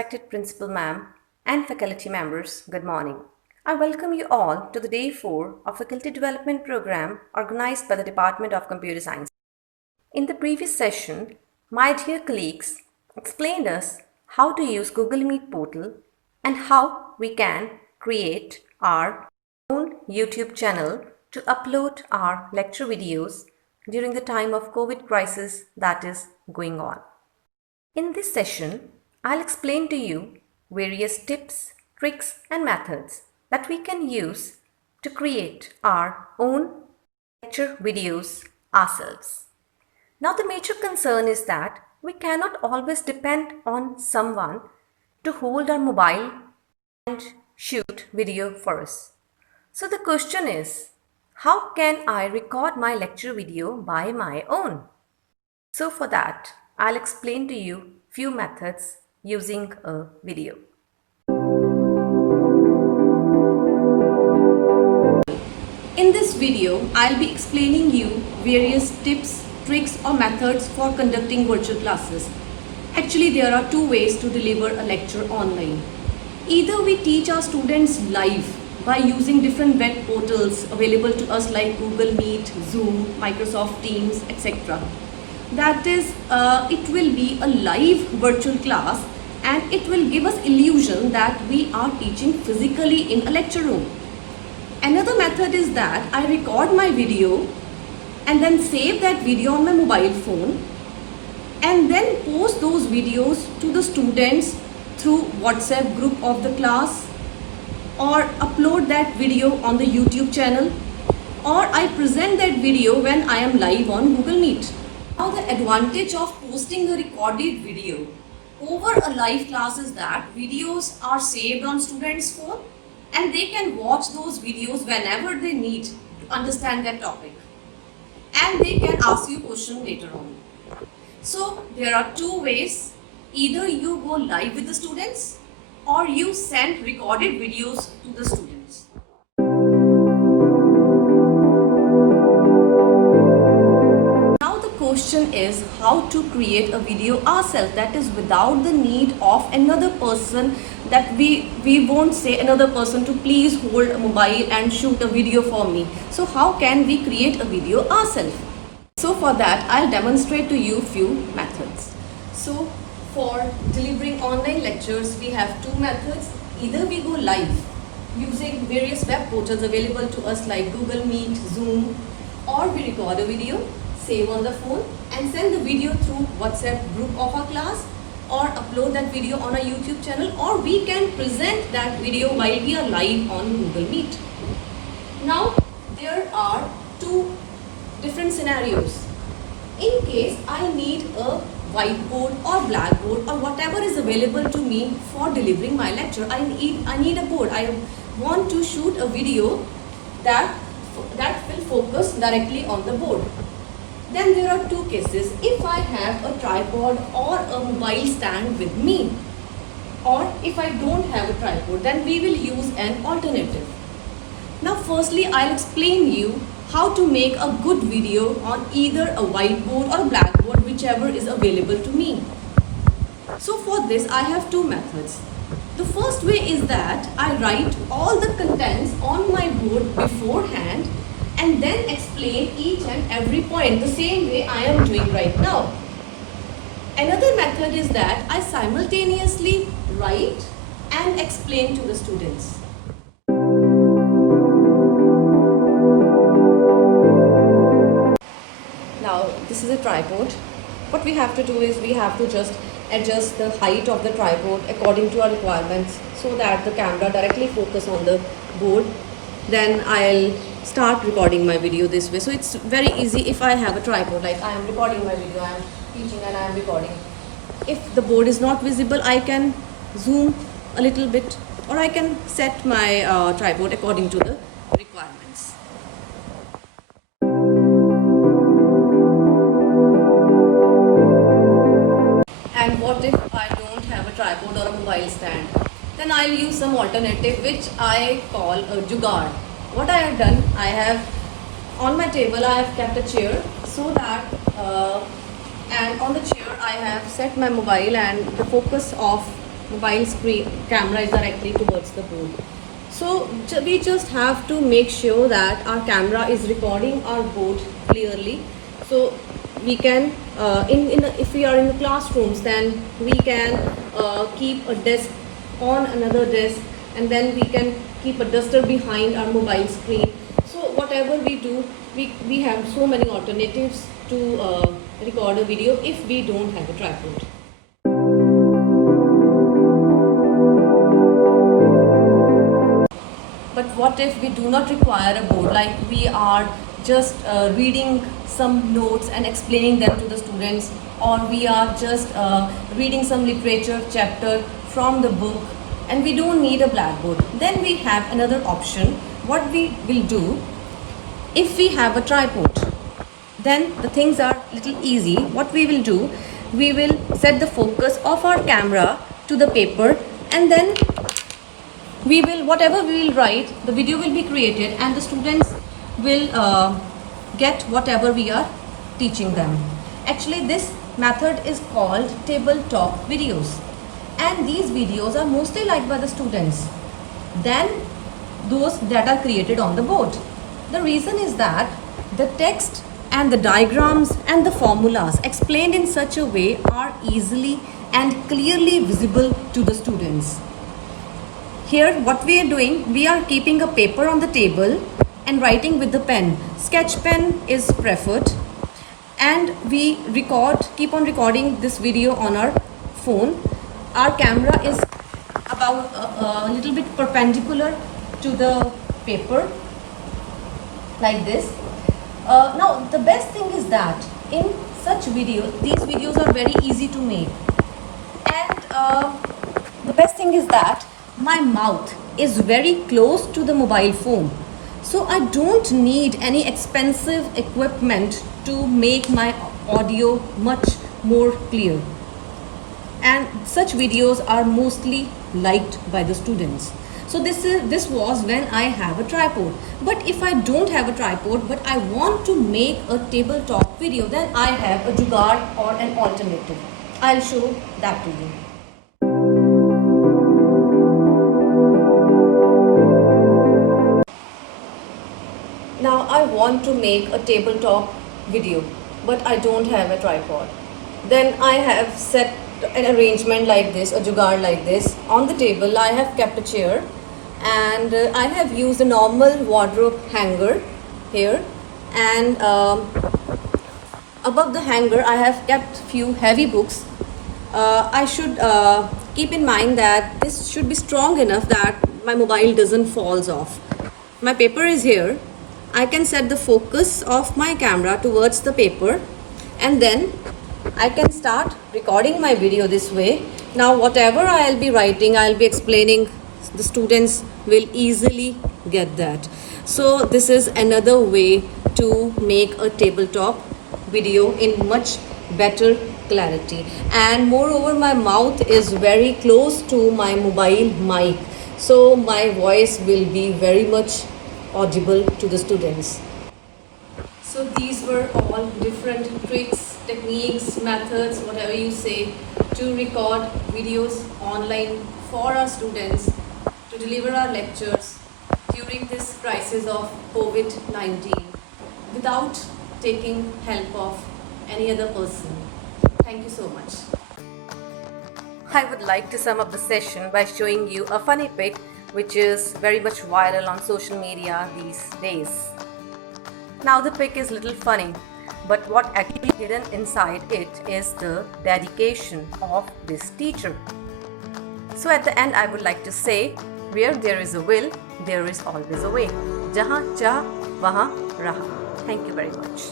Respected Principal Ma'am and faculty members, good morning. I welcome you all to the Day 4 of Faculty Development Program organized by the Department of Computer Science. In the previous session, my dear colleagues explained us how to use Google Meet portal and how we can create our own YouTube channel to upload our lecture videos during the time of COVID crisis that is going on. In this session, I'll explain to you various tips, tricks and methods that we can use to create our own lecture videos ourselves. Now the major concern is that we cannot always depend on someone to hold our mobile and shoot video for us. So the question is, how can I record my lecture video by my own? So for that, I'll explain to you few methods using a video. In this video, I'll be explaining you various tips, tricks or methods for conducting virtual classes. Actually, there are two ways to deliver a lecture online. Either we teach our students live by using different web portals available to us like Google Meet, Zoom, Microsoft Teams, etc. That is, it will be a live virtual class and it will give us illusion that we are teaching physically in a lecture room. Another method is that I record my video and then save that video on my mobile phone and then post those videos to the students through WhatsApp group of the class, or upload that video on the YouTube channel, or I present that video when I am live on Google Meet. Now the advantage of posting a recorded video over a live class is that videos are saved on students' phone and they can watch those videos whenever they need to understand that topic, and they can ask you questions later on. So there are two ways: either you go live with the students or you send recorded videos to the students. Question is how to create a video ourselves, that is without the need of another person, that we won't say another person to please hold a mobile and shoot a video for me. So how can we create a video ourselves? So for that I'll demonstrate to you few methods. So for delivering online lectures we have two methods. Either we go live using various web portals available to us like Google Meet, Zoom, or we record a video, save on the phone and send the video through WhatsApp group of our class, or upload that video on our YouTube channel, or we can present that video while we are live on Google Meet. Now there are two different scenarios. In case I need a whiteboard or blackboard or whatever is available to me for delivering my lecture, I need a board. I want to shoot a video that will focus directly on the board. Then there are two cases. If I have a tripod or a mobile stand with me, or if I don't have a tripod, then we will use an alternative. Now firstly, I'll explain you how to make a good video on either a whiteboard or a blackboard, whichever is available to me. So for this I have two methods. The first way is that I write all the contents on my board beforehand and then explain each and every point the same way I am doing right now. Another method is that I simultaneously write and explain to the students. Now this is a tripod. What we have to do is we have to just adjust the height of the tripod according to our requirements so that the camera directly focus on the board. Then I'll start recording my video this way. So it's very easy if I have a tripod, like I am recording my video, I am teaching and I am recording. If the board is not visible, I can zoom a little bit, or I can set my tripod according to the requirements. And what if I don't have a tripod or a mobile stand? Then I'll use some alternative which I call a jugaad. What I have done, I have on my table I have kept a chair so that and on the chair I have set my mobile and the focus of mobile screen camera is directly towards the board. So we just have to make sure that our camera is recording our board clearly. So we can, if we are in the classrooms, then we can keep a desk on another desk, and then we can keep a duster behind our mobile screen. So whatever we do, we have so many alternatives to record a video if we don't have a tripod. But what if we do not require a board, like we are just reading some notes and explaining them to the students, or we are just reading some literature chapter from the book and we don't need a blackboard? Then we have another option. What we will do, if we have a tripod, then the things are little easy. What we will do, we will set the focus of our camera to the paper, and then we will, whatever we will write, the video will be created and the students will get whatever we are teaching them. Actually, this method is called tabletop videos, and these videos are mostly liked by the students than those that are created on the board. The reason is that the text and the diagrams and the formulas explained in such a way are easily and clearly visible to the students. Here what we are doing, we are keeping a paper on the table and writing with the pen. Sketch pen is preferred, and we keep on recording this video on our phone. Our camera is about a little bit perpendicular to the paper, like this. Now the best thing is that in such videos, these videos are very easy to make, and the best thing is that my mouth is very close to the mobile phone, so I don't need any expensive equipment to make my audio much more clear, and such videos are mostly liked by the students. So this was when I have a tripod. But if I don't have a tripod but I want to make a tabletop video, then I have a jugaad or an alternative. I'll show that to you. Now I want to make a tabletop video, but I don't have a tripod. Then I have set an arrangement like this, a jugaad like this. On the table I have kept a chair, and I have used a normal wardrobe hanger here, and above the hanger I have kept few heavy books. I should keep in mind that this should be strong enough that my mobile doesn't falls off. My paper is here. I can set the focus of my camera towards the paper, and then I can start recording my video this way. Now whatever I'll be writing, I'll be explaining, the students will easily get that. So this is another way to make a tabletop video in much better clarity, and moreover my mouth is very close to my mobile mic, so my voice will be very much audible to the students. So these were all different tricks, techniques, methods, whatever you say, to record videos online for our students, to deliver our lectures during this crisis of COVID-19 without taking help of any other person. Thank you so much. I would like to sum up the session by showing you a funny pic which is very much viral on social media these days. Now the pic is little funny, but what actually hidden inside it is the dedication of this teacher. So at the end I would like to say, where there is a will, there is always a way. Jahan chah, wahan raha. Thank you very much.